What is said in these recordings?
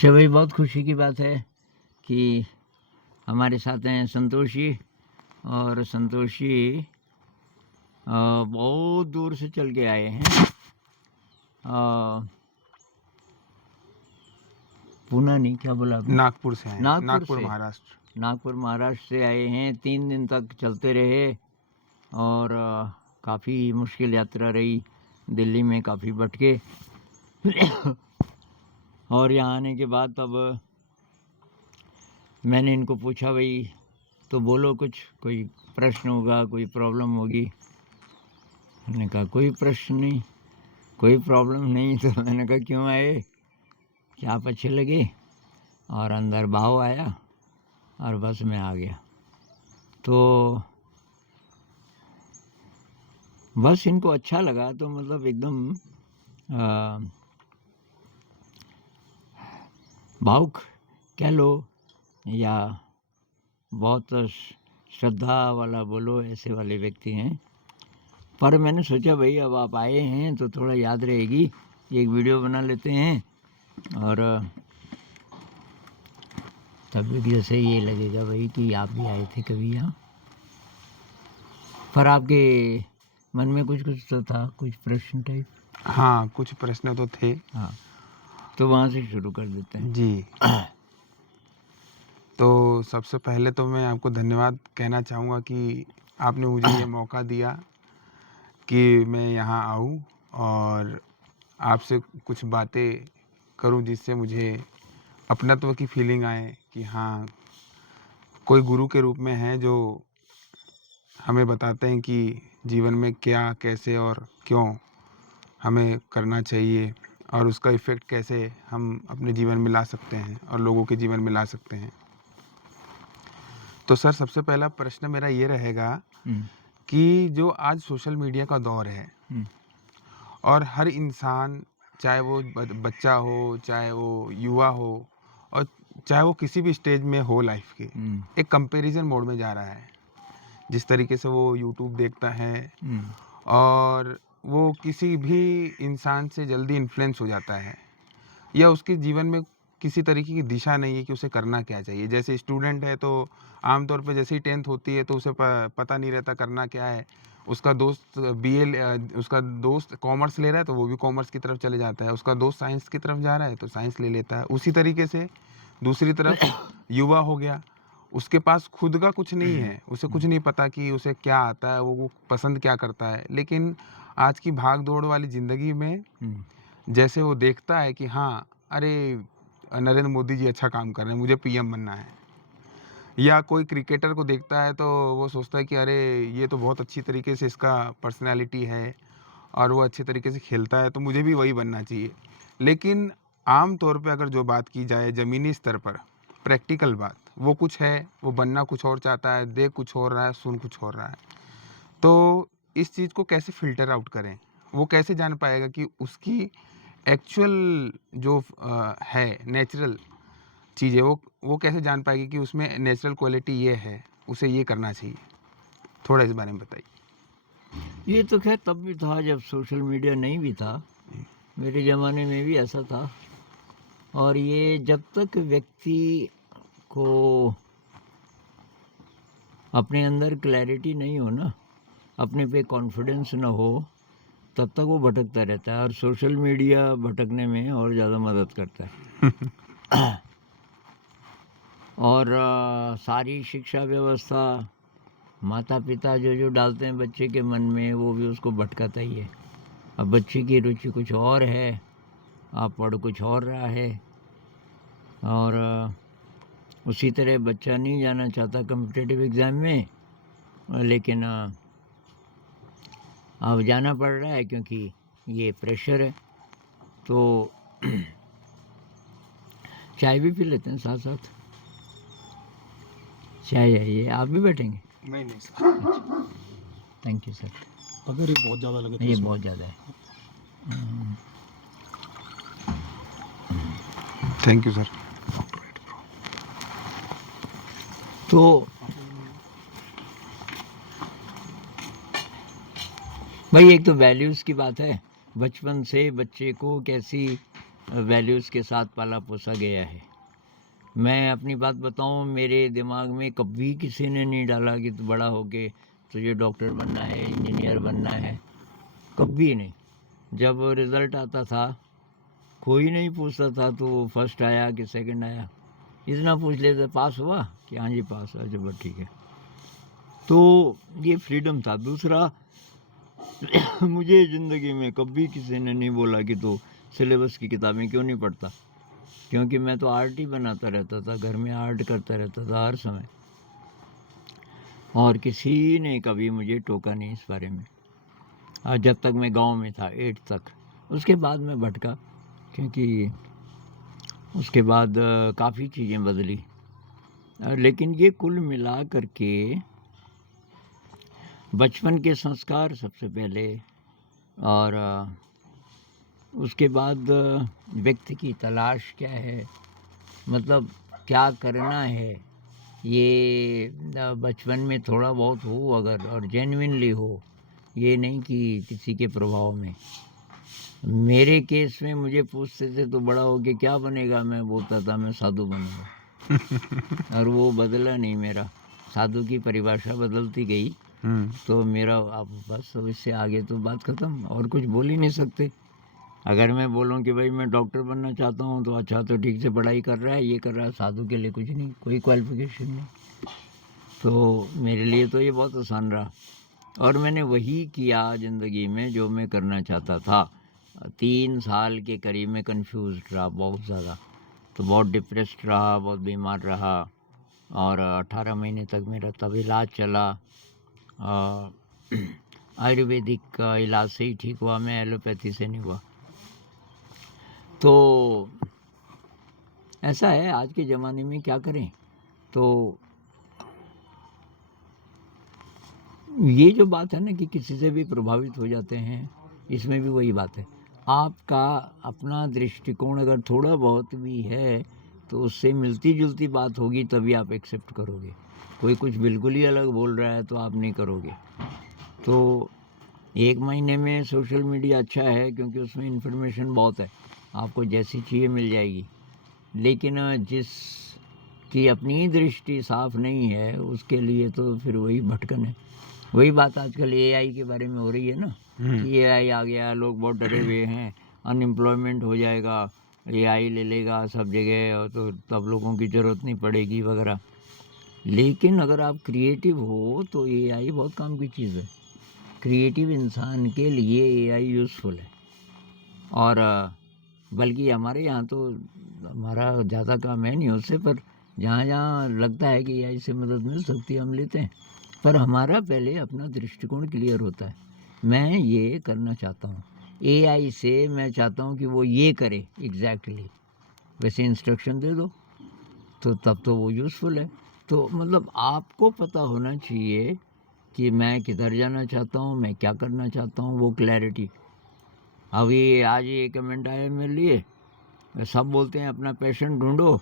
अच्छा भाई, बहुत खुशी की बात है कि हमारे साथ हैं संतोष जी। और संतोष जी बहुत दूर से चल के आए हैं। पूना नहीं, क्या बोला आपने? नागपुर से हैं। नागपुर नागपुर से। महाराष्ट्र। नागपुर महाराष्ट्र से आए हैं। 3 दिन तक चलते रहे और काफ़ी मुश्किल यात्रा रही। दिल्ली में काफ़ी भटके और यहाँ आने के बाद तब मैंने इनको पूछा, भाई तो बोलो कुछ, कोई प्रश्न होगा, कोई प्रॉब्लम होगी। मैंने कहा कोई प्रश्न नहीं, कोई प्रॉब्लम नहीं। तो मैंने कहा क्यों आए, क्या आप अच्छे लगे? और अंदर भाव आया और बस मैं आ गया। तो बस इनको अच्छा लगा, तो मतलब एकदम भावुक कह लो या बहुत श्रद्धा वाला बोलो, ऐसे वाले व्यक्ति हैं। पर मैंने सोचा भाई अब आप आए हैं तो थोड़ा याद रहेगी, एक वीडियो बना लेते हैं और तब जैसे ये लगेगा भाई कि आप भी आए थे कभी यहाँ। पर आपके मन में कुछ कुछ तो था, कुछ प्रश्न टाइप? हाँ, कुछ प्रश्न तो थे। हाँ, तो वहाँ से शुरू कर देते हैं जी। तो सबसे पहले तो मैं आपको धन्यवाद कहना चाहूँगा कि आपने मुझे ये मौका दिया कि मैं यहाँ आऊँ और आपसे कुछ बातें करूँ, जिससे मुझे अपनत्व की फीलिंग आए कि हाँ, कोई गुरु के रूप में है जो हमें बताते हैं कि जीवन में क्या, कैसे और क्यों हमें करना चाहिए और उसका इफ़ेक्ट कैसे हम अपने जीवन में ला सकते हैं और लोगों के जीवन में ला सकते हैं। तो सर, सबसे पहला प्रश्न मेरा ये रहेगा कि जो आज सोशल मीडिया का दौर है और हर इंसान, चाहे वो बच्चा हो, चाहे वो युवा हो और चाहे वो किसी भी स्टेज में हो लाइफ के, एक कंपैरिजन मोड में जा रहा है। जिस तरीके से वो यूट्यूब देखता है और वो किसी भी इंसान से जल्दी इन्फ्लुएंस हो जाता है, या उसके जीवन में किसी तरीके की दिशा नहीं है कि उसे करना क्या चाहिए। जैसे स्टूडेंट है तो आमतौर पे जैसे ही 10th होती है तो उसे पता नहीं रहता करना क्या है। उसका दोस्त उसका दोस्त कॉमर्स ले रहा है तो वो भी कॉमर्स की तरफ चले जाता है। उसका दोस्त साइंस की तरफ जा रहा है तो साइंस ले लेता है। उसी तरीके से दूसरी तरफ युवा हो गया, उसके पास खुद का कुछ नहीं है, उसे कुछ नहीं पता कि उसे क्या आता है, वो पसंद क्या करता है। लेकिन आज की भाग दौड़ वाली ज़िंदगी में जैसे वो देखता है कि हाँ, अरे नरेंद्र मोदी जी अच्छा काम कर रहे हैं, मुझे पीएम बनना है। या कोई क्रिकेटर को देखता है तो वो सोचता है कि अरे ये तो बहुत अच्छी तरीके से इसका पर्सनैलिटी है और वो अच्छे तरीके से खेलता है, तो मुझे भी वही बनना चाहिए। लेकिन आम तौर पे अगर जो बात की जाए ज़मीनी स्तर पर, प्रैक्टिकल बात, वो कुछ है, वो बनना कुछ और चाहता है, देख कुछ और रहा है, सुन कुछ और रहा है। तो इस चीज़ को कैसे फ़िल्टर आउट करें? वो कैसे जान पाएगा कि उसकी एक्चुअल जो है नेचुरल चीज़ है, वो कैसे जान पाएगी कि उसमें नेचुरल क्वालिटी ये है, उसे ये करना चाहिए? थोड़ा इस बारे में बताइए। ये तो खैर तब भी था जब सोशल मीडिया नहीं भी था, मेरे ज़माने में भी ऐसा था। और ये जब तक व्यक्ति को अपने अंदर क्लैरिटी नहीं हो ना, अपने पे कॉन्फिडेंस ना हो, तब तक वो भटकता रहता है। और सोशल मीडिया भटकने में और ज़्यादा मदद करता है और सारी शिक्षा व्यवस्था, माता पिता जो जो डालते हैं बच्चे के मन में, वो भी उसको भटकाता ही है। अब बच्चे की रुचि कुछ और है, आप पढ़ कुछ और रहा है, और उसी तरह बच्चा नहीं जाना चाहता कॉम्पिटिटिव एग्ज़ाम में, लेकिन अब जाना पड़ रहा है क्योंकि ये प्रेशर है। तो चाय भी पी लेते हैं साथ साथ। चाय है ये, आप भी बैठेंगे? नहीं सर। Thank you sir. अगर ये बहुत ज़्यादा लगे तो ये बहुत ज़्यादा है। Thank you sir. तो भाई एक तो वैल्यूज़ की बात है, बचपन से बच्चे को कैसी वैल्यूज़ के साथ पाला पोसा गया है। मैं अपनी बात बताऊं, मेरे दिमाग में कभी किसी ने नहीं डाला कि तू बड़ा होके तुझे डॉक्टर बनना है, इंजीनियर बनना है, कभी नहीं। जब रिज़ल्ट आता था कोई नहीं पूछता था तो फर्स्ट आया कि सेकंड आया, इतना पूछ लेते पास हुआ कि हाँ जी पास हुआ, चलो ठीक है। तो ये फ्रीडम था। दूसरा, मुझे ज़िंदगी में कभी किसी ने नहीं बोला कि तू सिलेबस की किताबें क्यों नहीं पढ़ता, क्योंकि मैं तो आर्ट ही बनाता रहता था, घर में आर्ट करता रहता था हर समय, और किसी ने कभी मुझे टोका नहीं इस बारे में। और जब तक मैं गांव में था 8 तक, उसके बाद मैं भटका, क्योंकि उसके बाद काफ़ी चीज़ें बदली। लेकिन ये कुल मिला करके बचपन के संस्कार सबसे पहले, और उसके बाद व्यक्ति की तलाश क्या है, मतलब क्या करना है, ये बचपन में थोड़ा बहुत हो अगर, और जेन्युइनली हो, ये नहीं कि किसी के प्रभाव में। मेरे केस में मुझे पूछते थे तो बड़ा हो के क्या बनेगा, मैं बोलता था मैं साधु बनूंगा। और वो बदला नहीं मेरा, साधु की परिभाषा बदलती गई। तो मेरा अब बस इससे आगे तो बात ख़त्म, और कुछ बोल ही नहीं सकते। अगर मैं बोलूं कि भाई मैं डॉक्टर बनना चाहता हूं तो अच्छा, तो ठीक से पढ़ाई कर रहा है, ये कर रहा है, साधु के लिए कुछ नहीं, कोई क्वालिफिकेशन नहीं। तो मेरे लिए तो ये बहुत आसान रहा, और मैंने वही किया ज़िंदगी में जो मैं करना चाहता था। 3 साल के करीब में कंफ्यूज रहा बहुत ज़्यादा, तो बहुत डिप्रेस्ड रहा, बहुत बीमार रहा, और 18 महीने तक मेरा तब इलाज चला। आयुर्वेदिक का इलाज से ही ठीक हुआ, मैं एलोपैथी से नहीं हुआ। तो ऐसा है आज के ज़माने में, क्या करें। तो ये जो बात है ना कि किसी से भी प्रभावित हो जाते हैं, इसमें भी वही बात है। आपका अपना दृष्टिकोण अगर थोड़ा बहुत भी है तो उससे मिलती जुलती बात होगी, तभी आप एक्सेप्ट करोगे। कोई कुछ बिल्कुल ही अलग बोल रहा है तो आप नहीं करोगे। तो 1 महीने में सोशल मीडिया अच्छा है क्योंकि उसमें इन्फॉर्मेशन बहुत है, आपको जैसी चाहिए मिल जाएगी। लेकिन जिसकी अपनी दृष्टि साफ नहीं है उसके लिए तो फिर वही भटकन है। वही बात आजकल एआई के बारे में हो रही है ना, कि एआई आ गया, लोग बहुत डरे हुए हैं, अनएम्प्लॉयमेंट हो जाएगा, एआई ले लेगा सब जगह, और तो तब लोगों की ज़रूरत नहीं पड़ेगी वगैरह। लेकिन अगर आप क्रिएटिव हो तो एआई बहुत काम की चीज़ है। क्रिएटिव इंसान के लिए एआई यूज़फुल है। और बल्कि हमारे यहाँ तो हमारा ज़्यादा काम है नहीं उससे, पर जहाँ जहाँ लगता है कि एआई से मदद मिल सकती है हम लेते हैं। पर हमारा पहले अपना दृष्टिकोण क्लियर होता है, मैं ये करना चाहता हूँ। एआई से मैं चाहता हूँ कि वो ये करे एग्जैक्टली, वैसे इंस्ट्रक्शन दे दो तो तब तो वो यूज़फुल है। तो मतलब आपको पता होना चाहिए कि मैं किधर जाना चाहता हूँ, मैं क्या करना चाहता हूँ, वो क्लैरिटी। अभी आज ये कमेंट आया मेरे लिए, सब बोलते हैं अपना पैशन ढूंढो,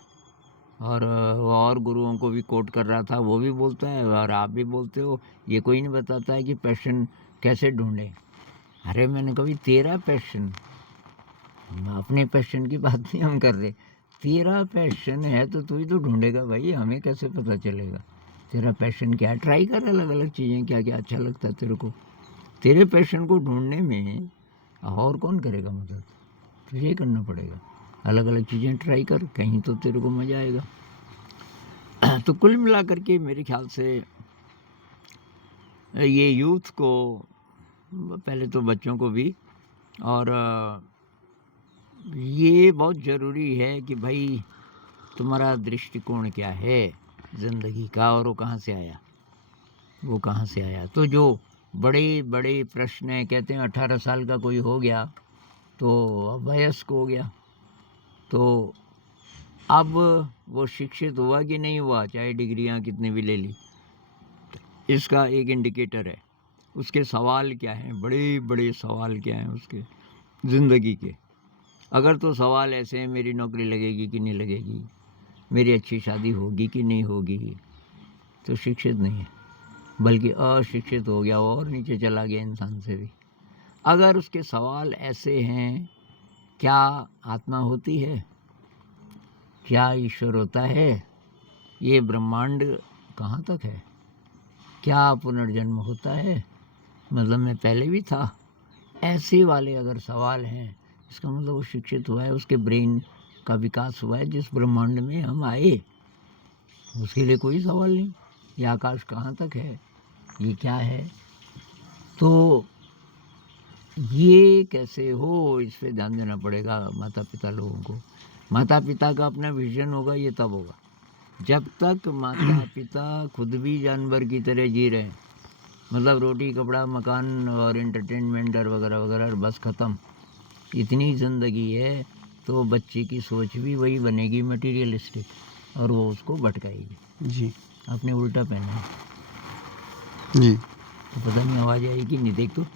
और वो और गुरुओं को भी कोट कर रहा था, वो भी बोलता है और आप भी बोलते हो, ये कोई नहीं बताता है कि पैशन कैसे ढूंढे। अरे मैंने कभी तेरा पैशन, अपने पैशन की बात नहीं हम कर रहे, तेरा पैशन है तो तू ही तो ढूंढेगा भाई, हमें कैसे पता चलेगा तेरा पैशन क्या है। ट्राई कर अलग अलग चीज़ें, क्या क्या अच्छा लगता है तेरे को। तेरे पैशन को ढूंढने में और कौन करेगा मदद, तुझे करना पड़ेगा। अलग अलग चीज़ें ट्राई कर, कहीं तो तेरे को मज़ा आएगा। तो कुल मिलाकर के मेरे ख्याल से ये यूथ को, पहले तो बच्चों को भी, और ये बहुत ज़रूरी है कि भाई तुम्हारा दृष्टिकोण क्या है ज़िंदगी का, और वो कहाँ से आया, वो कहाँ से आया। तो जो बड़े बड़े प्रश्न हैं, कहते हैं 18 साल का कोई हो गया तो अब वयस्क हो गया, तो अब वो शिक्षित हुआ कि नहीं हुआ, चाहे डिग्रियां कितनी भी ले ली, इसका एक इंडिकेटर है। उसके सवाल क्या हैं, बड़े बड़े सवाल क्या हैं उसके ज़िंदगी के। अगर तो सवाल ऐसे हैं, मेरी नौकरी लगेगी कि नहीं लगेगी, मेरी अच्छी शादी होगी कि नहीं होगी, तो शिक्षित नहीं है, बल्कि अशिक्षित हो गया, और नीचे चला गया इंसान से भी। अगर उसके सवाल ऐसे हैं क्या आत्मा होती है? क्या ईश्वर होता है? ये ब्रह्मांड कहाँ तक है? क्या पुनर्जन्म होता है? मतलब मैं पहले भी था? ऐसे वाले अगर सवाल हैं, इसका मतलब वो शिक्षित हुआ है, उसके ब्रेन का विकास हुआ है जिस ब्रह्मांड में हम आए। उसके लिए कोई सवाल नहीं। ये आकाश कहाँ तक है, ये क्या है, तो ये कैसे हो, इस पे ध्यान देना पड़ेगा माता पिता लोगों को। माता पिता का अपना विजन होगा, ये तब होगा जब तक माता पिता खुद भी जानवर की तरह जी रहे हैं। मतलब रोटी कपड़ा मकान और एंटरटेनमेंट और वगैरह वगैरह, बस ख़त्म, इतनी ज़िंदगी है। तो बच्चे की सोच भी वही बनेगी, मटीरियलिस्टिक, और वो उसको भटकाएगी। जी आपने उल्टा पहना है जी। तो पता नहीं आवाज़ आएगी नहीं, देख तो।